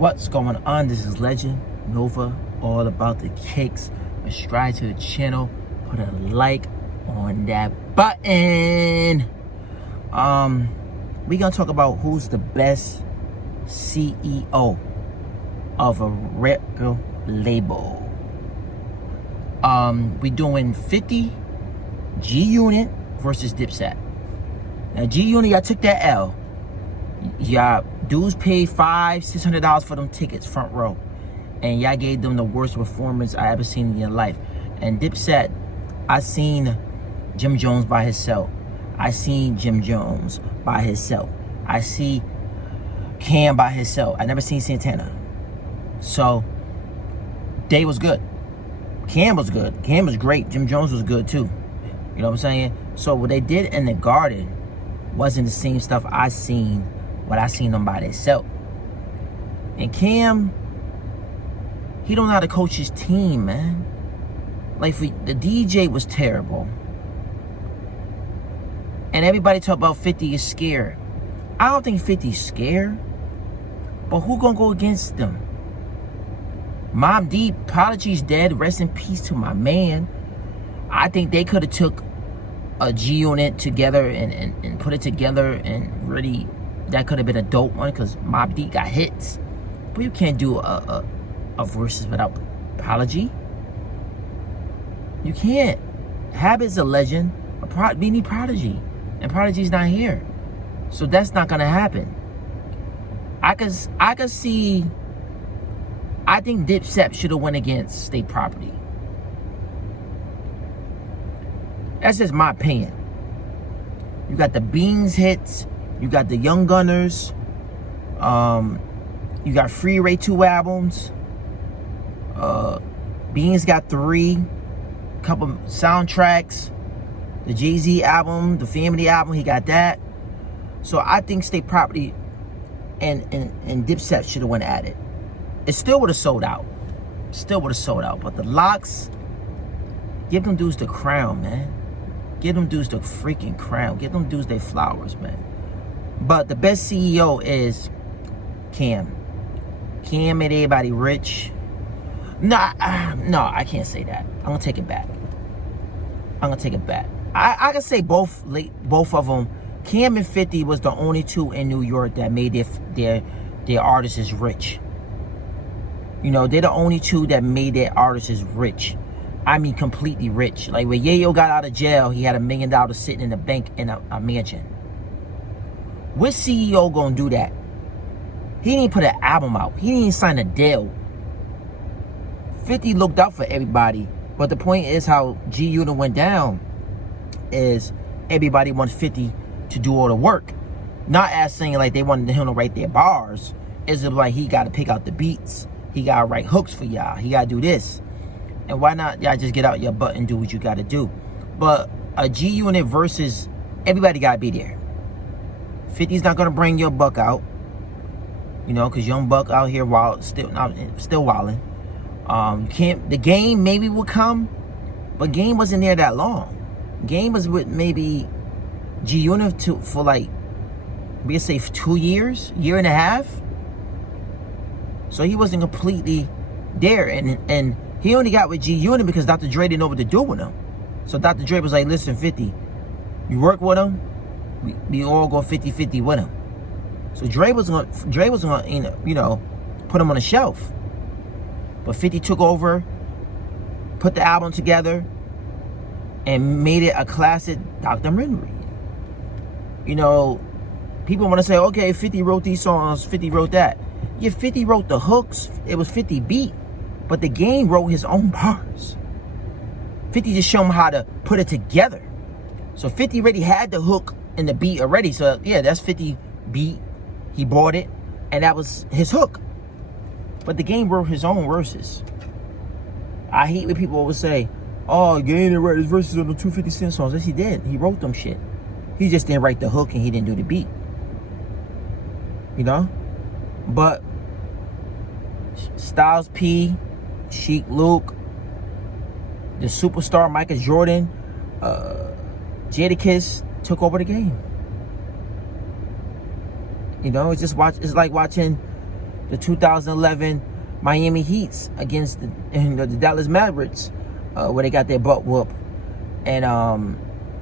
What's going on? This is Legend Nova, all about the kicks. Subscribe to the channel, put a like on that button. We gonna talk about who's the best CEO of a record label. We doing 50 G-Unit versus Dipset. Now G-Unit, y'all took that L. Y'all dudes paid $500-$600 for them tickets, front row, and y'all gave them the worst performance I ever seen in your life. And Dipset, I seen Jim Jones by himself. I seen Jim Jones by himself. I see Cam by himself. I never seen Santana. So they was good. Cam was good. Cam was great. Jim Jones was good too. You know what I'm saying? So what they did in the Garden wasn't the same stuff I seen when I seen them by themselves. And Cam, he don't know how to coach his team, man. Like, the DJ was terrible. And everybody talk about 50 is scared. I don't think 50 is scared. But who gonna go against them? Mom D, apologies dead. Rest in peace to my man. I think they could have took a G-Unit together and put it together, and really, that could have been a dope one, because Mobb Deep got hits. But you can't do a Verzuz without apology. You can't. Habit's a legend. We need Prodigy. And Prodigy's not here. So that's not gonna happen. I could see, I think Dipset should have went against State Property. That's just my opinion. You got the Beans hits. You got the Young Gunners. You got Freeway 2 albums. Beans got 3. Couple soundtracks. The Jay-Z album, the Family album, he got that. So I think State Property and Dipset should have went at it. It still would have sold out. Still would have sold out. But the Locks, give them dudes the crown, man. Give them dudes the freaking crown. Give them dudes their flowers, man. But the best CEO is Cam. Cam made everybody rich. No, I can't say that. I'm going to take it back. I can say both of them. Cam and 50 was the only two in New York that made their artists rich. You know, they're the only two that made their artists rich. I mean, completely rich. Like, when Yayo got out of jail, he had $1 million sitting in the bank in a mansion. What CEO gonna do that? He didn't put an album out. He didn't sign a deal. 50 looked out for everybody. But the point is, how G-Unit went down is everybody wants 50 to do all the work. Not as saying like they wanted him to write their bars. It's like he got to pick out the beats. He got to write hooks for y'all. He got to do this. And why not y'all just get out your butt and do what you got to do? But a G-Unit versus, everybody got to be there. 50's not going to bring your buck out. You know, because Young Buck out here still wilding. The Game maybe will come. But Game wasn't there that long. Game was with maybe G-Unit for like, we could say 2 years, year and a half. So he wasn't completely there. And he only got with G-Unit because Dr. Dre didn't know what to do with him. So Dr. Dre was like, listen, 50, you work with him, we all go 50-50 with him. So Dre was gonna you know, put him on the shelf. But 50 took over, put the album together, and made it a classic documentary. You know, people want to say, okay, 50 wrote these songs, 50 wrote that. Yeah, 50 wrote the hooks. It was 50 beat. But the Game wrote his own bars. 50 just showed him how to put it together. So 50 already had the hook and the beat already. So yeah, that's 50 beat. He bought it, and that was his hook. But the Game wrote his own verses. I hate when people always say, oh, Game didn't write his verses on the 250 Cent songs. Yes, he did. He wrote them shit. He just didn't write the hook and he didn't do the beat. You know? But Styles P, Sheik Luke, the superstar Michael Jordan, Jadakiss took over the game. You know, it's like watching the 2011 Miami Heats against the Dallas Mavericks, where they got their butt whooped. And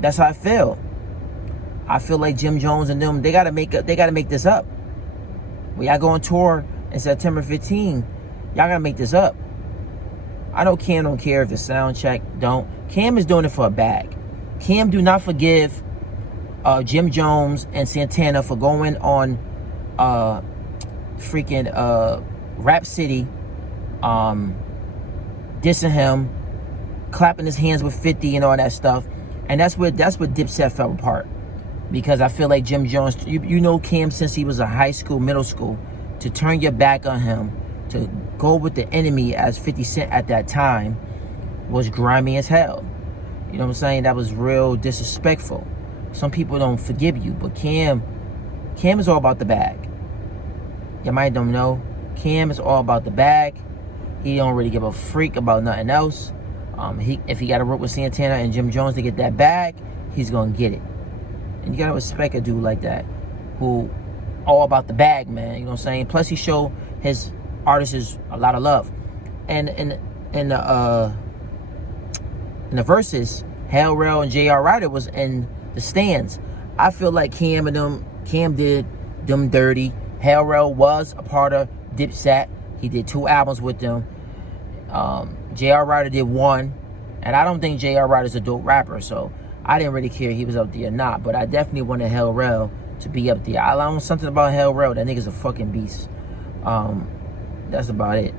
that's how I feel. I feel like Jim Jones and them, they gotta make this up. When y'all go on tour in September 15, y'all gotta make this up. I know Cam don't care if the sound check don't. Cam is doing it for a bag. Cam do not forgive Jim Jones and Santana for going on freaking Rap City, dissing him, clapping his hands with 50 and all that stuff. And that's where Dipset fell apart. Because I feel like Jim Jones, you know Cam since he was in high school, middle school, to turn your back on him, to go with the enemy as 50 Cent at that time, was grimy as hell. You know what I'm saying? That was real disrespectful. Some people don't forgive you, but Cam is all about the bag. You might don't know. Cam is all about the bag. He don't really give a freak about nothing else. If he got to work with Santana and Jim Jones to get that bag, he's gonna get it. And you gotta respect a dude like that, who all about the bag, man. You know what I'm saying? Plus, he showed his artists a lot of love. And in the Verzuz, Hell Rell and J.R. Ryder was in the stands. I feel like Cam did them dirty. Hell Rell was a part of Dipset. He did 2 albums with them. J.R. Ryder did 1. And I don't think J.R. Ryder's a dope rapper, so I didn't really care if he was up there or not. But I definitely wanted Hell Rell to be up there. I learned something about Hell Rell. That nigga's a fucking beast. That's about it.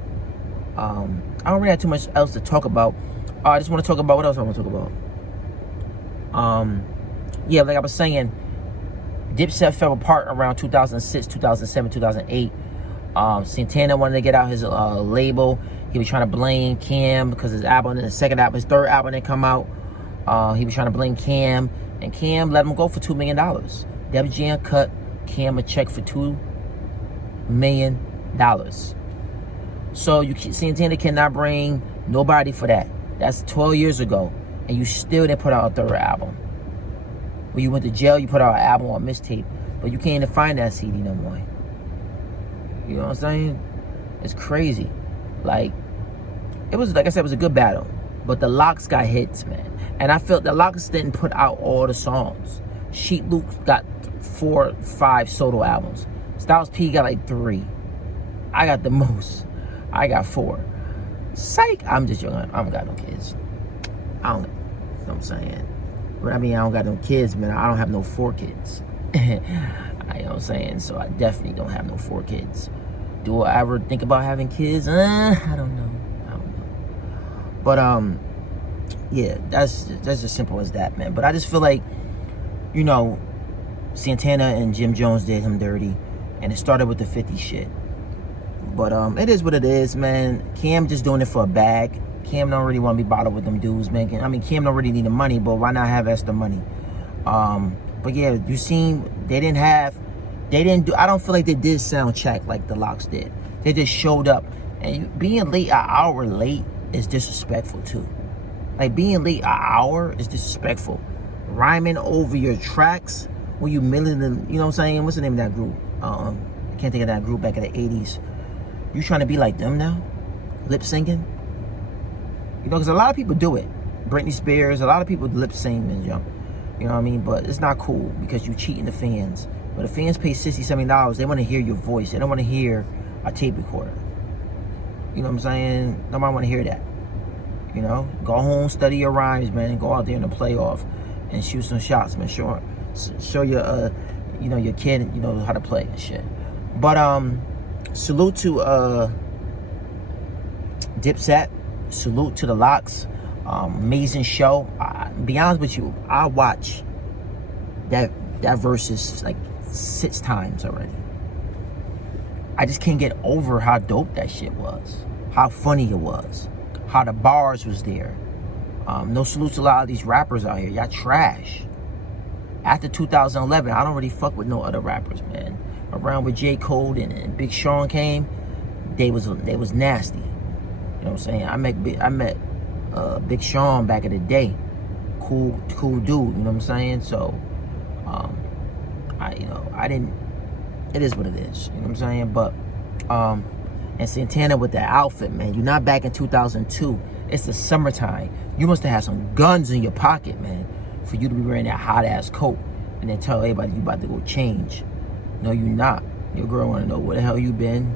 I don't really have too much else to talk about. I just want to talk about what else I want to talk about. Yeah, like I was saying, Dipset fell apart around 2006, 2007, 2008. Santana wanted to get out his label. He was trying to blame Cam because his album, his third album didn't come out. He was trying to blame Cam, and Cam let him go for $2 million. Def Jam cut Cam a check for $2 million. So Santana cannot bring nobody for that. That's 12 years ago, and you still didn't put out a third album. When you went to jail, you put out an album on mixtape, but you can't even find that CD no more. You know what I'm saying? It's crazy. Like, it was, like I said, it was a good battle, but the Locks got hits, man. And I felt the Locks didn't put out all the songs. Sheet Luke got 4, 5 solo albums. Styles P got like 3. I got the most. I got 4. Psych. I'm just young. I don't got no kids. I don't. You know what I'm saying? But I mean, I don't got no kids, man. I don't have no 4 kids. You know what I'm saying? So I definitely don't have no 4 kids. Do I ever think about having kids? I don't know. But yeah, that's as simple as that, man. But I just feel like, you know, Santana and Jim Jones did him dirty, and it started with the 50 shit. But it is what it is, man. Cam just doing it for a bag. Cam don't really want to be bothered with them dudes, man. I mean, Cam don't really need the money, but why not have extra money? But yeah, you seen they didn't do. I don't feel like they did sound check like the Locks did. They just showed up, and being late an hour late is disrespectful too. Like, being late an hour is disrespectful. Rhyming over your tracks when you milling them. You know what I'm saying? What's the name of that group? I can't think of that group back in the 80s. You trying to be like them now? Lip syncing? You know, because a lot of people do it. Britney Spears, a lot of people lip sync and jump. You know what I mean? But it's not cool because you cheating the fans. But the fans pay $60, $70. They want to hear your voice. They don't want to hear a tape recorder. You know what I'm saying? Nobody want to hear that. You know? Go home, study your rhymes, man. Go out there in the playoff and shoot some shots, man. Show your, you know, your kid, you know, how to play and shit. But salute to Dipset. Salute to the Locks. Amazing show. Be honest with you, I watch that Verzuz like 6 times already. I just can't get over how dope that shit was, how funny it was, how the bars was there. No salute to a lot of these rappers out here. Y'all trash. After 2011, I don't really fuck with no other rappers, man. Around with J. Cole and Big Sean came, they was nasty. You know what I'm saying? I met Big Sean back in the day. Cool dude, you know what I'm saying? So, I didn't, it is what it is, you know what I'm saying? But And Santana with that outfit, man. You're not back in 2002. It's the summertime. You must have had some guns in your pocket, man, for you to be wearing that hot-ass coat and then tell everybody you about to go change. No, you're not. Your girl want to know where the hell you been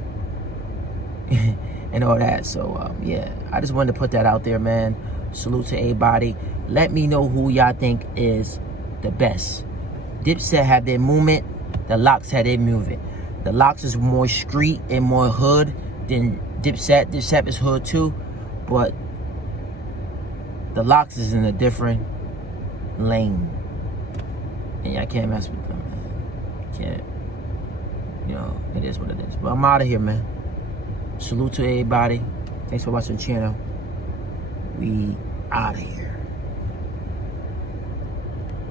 and all that. So, yeah, I just wanted to put that out there, man. Salute to everybody. Let me know who y'all think is the best. Dipset had their movement. The Lox had their movement. The Lox is more street and more hood than Dipset. Dipset is hood too, but the Lox is in a different lane. And I can't mess with them, man. Can't. You know, it is what it is. But I'm out of here, man. Salute to everybody. Thanks for watching the channel. We out of here.